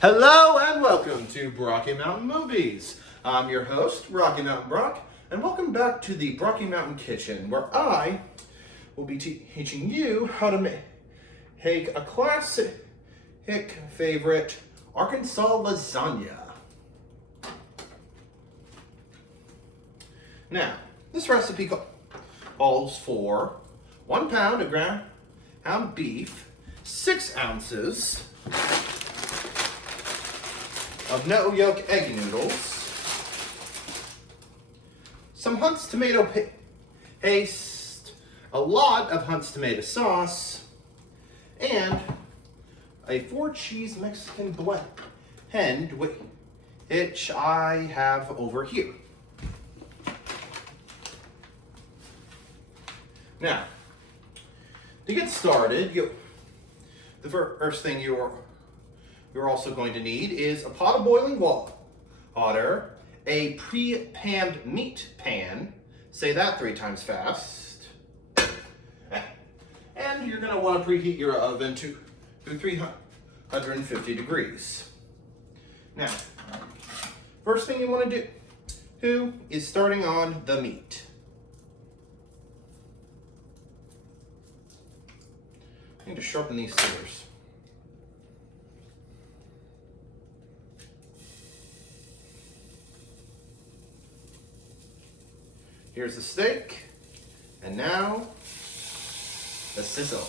Hello and welcome to Brocky Mountain Movies. I'm your host, Rocky Mountain Brock, and welcome back to the Brocky Mountain Kitchen, where I will be teaching you how to make a classic favorite Arkansas lasagna. Now, this recipe calls for 1 pound of ground beef, 6 ounces of no yolk egg noodles, some Hunt's tomato paste, a lot of Hunt's tomato sauce, and a 4-cheese Mexican blend, which I have over here. Now, to get started, the first thing you're also going to need is a pot of boiling water, a pre-panned meat pan, say that 3 times fast, and you're going to want to preheat your oven to 350 degrees. Now, first thing you want to do is starting on the meat. I need to sharpen these scissors. Here's the steak, and now the sizzle.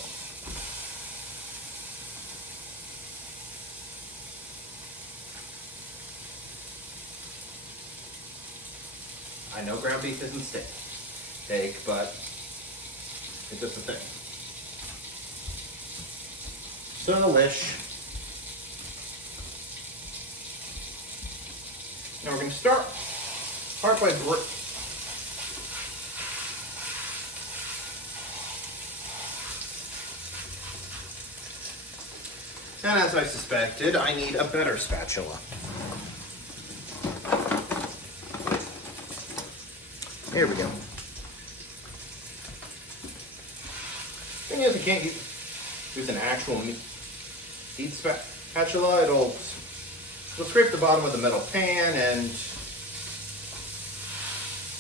I know ground beef isn't steak, but it's just a thing. So delish. Now we're going to start by and as I suspected, I need a better spatula. Here we go. Thing is, you can't use an actual meat spatula. It'll scrape the bottom of the metal pan, and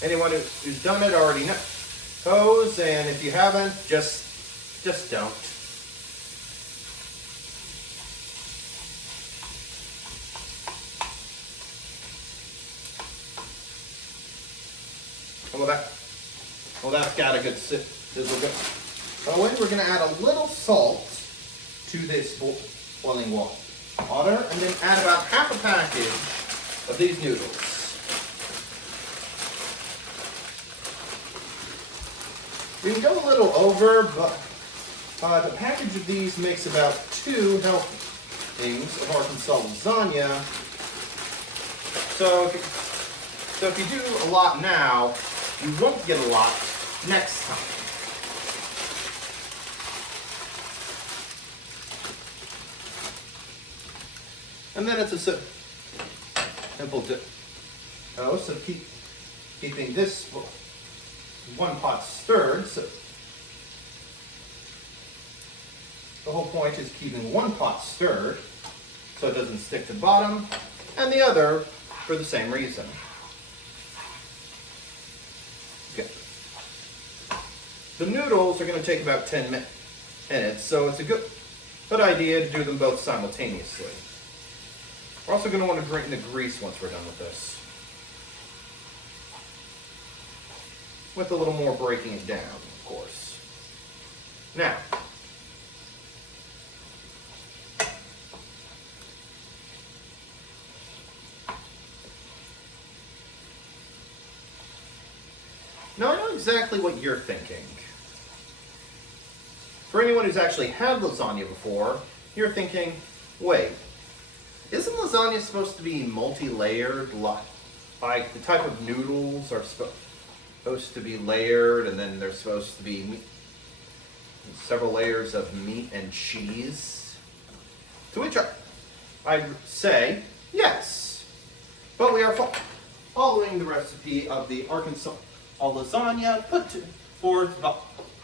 anyone who's done it already knows, and if you haven't, just don't. Well, that's got a good sizzle going. We're going to add a little salt to this boiling water, and then add about half a package of these noodles. We can go a little over, but a package of these makes about 2 helpings of Arkansas lasagna. So if you do a lot now, you won't get a lot next time. And then it's a simple dose of keeping this 1 pot stirred. So the whole point is keeping 1 pot stirred so it doesn't stick to the bottom, and the other for the same reason. Okay. The noodles are going to take about 10 minutes, so it's a good idea to do them both simultaneously. We're also going to want to drain the grease once we're done with this, with a little more breaking it down, of course. Now, I know exactly what you're thinking. For anyone who's actually had lasagna before, you're thinking, wait, isn't lasagna supposed to be multi-layered? Like the type of noodles are supposed to be layered, and then there's supposed to be several layers of meat and cheese? To which I'd say, yes. But we are following the recipe of the Arkansas lasagna put forth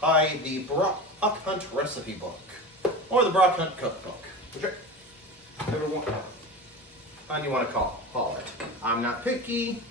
by the Brock Hunt recipe book, or the Brock Hunt cookbook, whichever how do you want to call it. I'm not picky.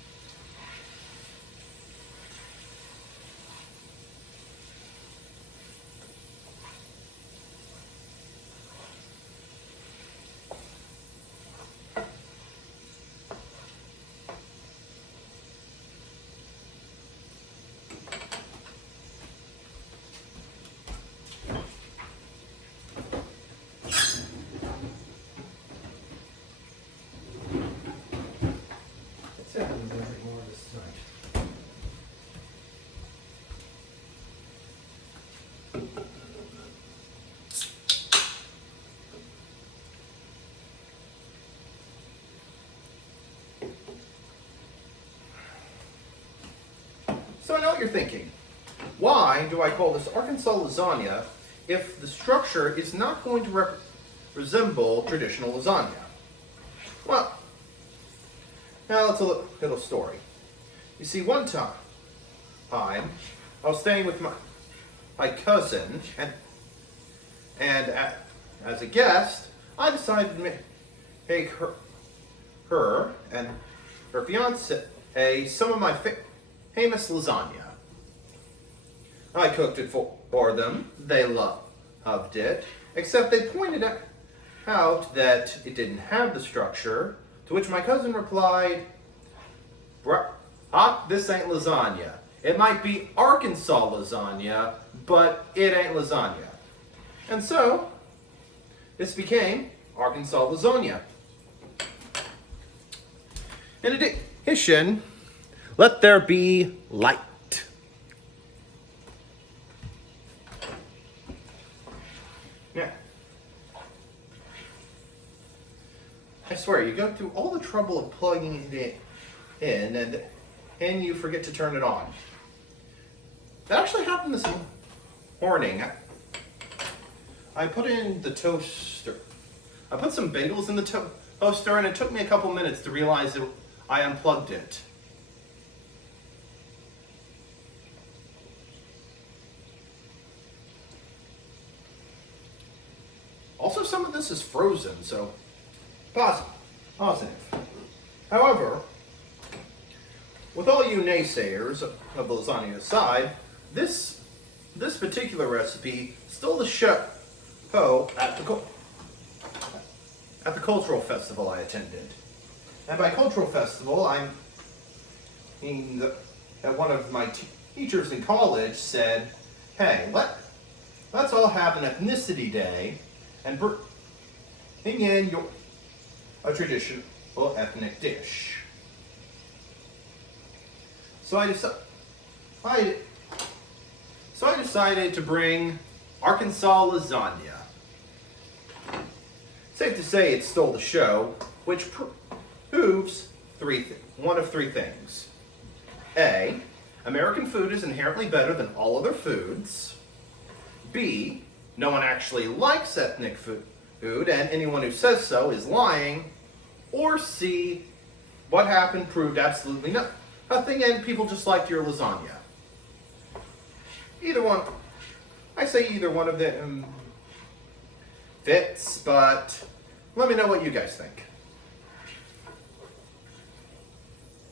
So I know what you're thinking. Why do I call this Arkansas lasagna if the structure is not going to resemble traditional lasagna? Well, now it's a little story. You see, one time I was staying with my cousin, and as a guest, I decided to make her and her fiance some of my famous lasagna. I cooked it for them. They loved it, except they pointed out that it didn't have the structure, to which my cousin replied, this ain't lasagna. It might be Arkansas lasagna, but it ain't lasagna. And so, this became Arkansas lasagna. In addition, let there be light. Now, I swear, you go through all the trouble of plugging it in and you forget to turn it on. That actually happened this morning. I put in the toaster. I put some bagels in the toaster, and it took me a couple minutes to realize that I unplugged it. Also, some of this is frozen, so positive. However, with all you naysayers of lasagna aside, this particular recipe stole the show at the cultural festival I attended. And by cultural festival, I mean that one of my teachers in college said, "Hey, let's all have an ethnicity day and bring in a traditional ethnic dish." So I decided to bring Arkansas lasagna. Safe to say it stole the show, which proves one of three things. A, American food is inherently better than all other foods. B, no one actually likes ethnic food, and anyone who says so is lying. Or C, what happened proved absolutely nothing, and people just liked your lasagna. Either one, I say either one of them fits, but let me know what you guys think.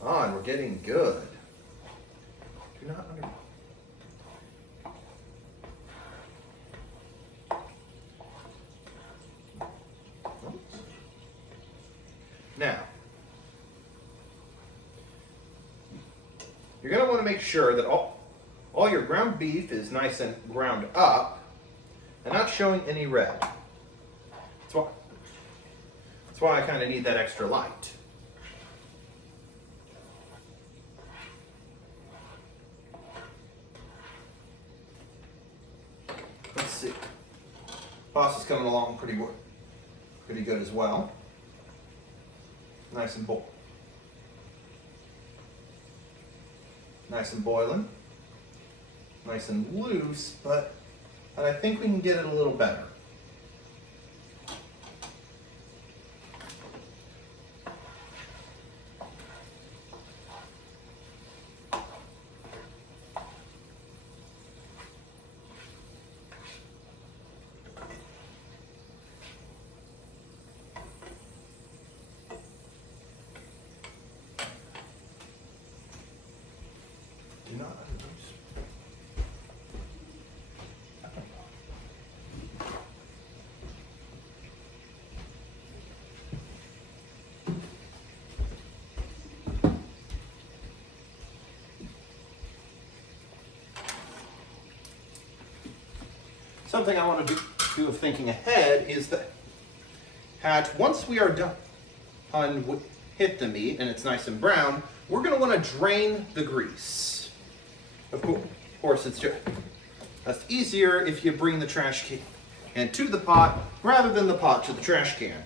Oh, and we're getting good. Do not under... Now, you're going to want to make sure that all your ground beef is nice and ground up and not showing any red. That's why I kind of need that extra light. Let's see. Pasta's coming along pretty good as well. Nice and boiling. Nice and loose, but I think we can get it a little better. something I want to do of thinking ahead is that once we are done with the meat and it's nice and brown, we're going to want to drain the grease. Of course, it's just easier if you bring the trash can to the pot rather than the pot to the trash can.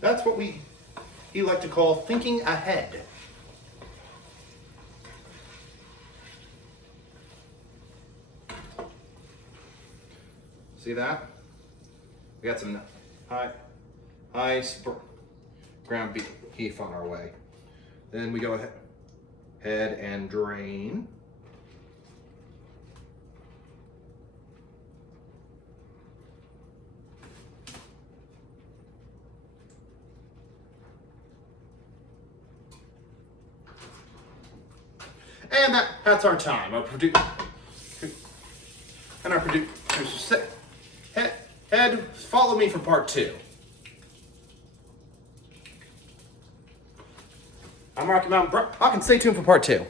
That's what we like to call thinking ahead. See that? We got some nice ground beef on our way. Then we go ahead and drain. And that's our time. Our producer said, Ed, follow me for part 2. I'm Rocky Mountain Brock, and stay tuned for part 2.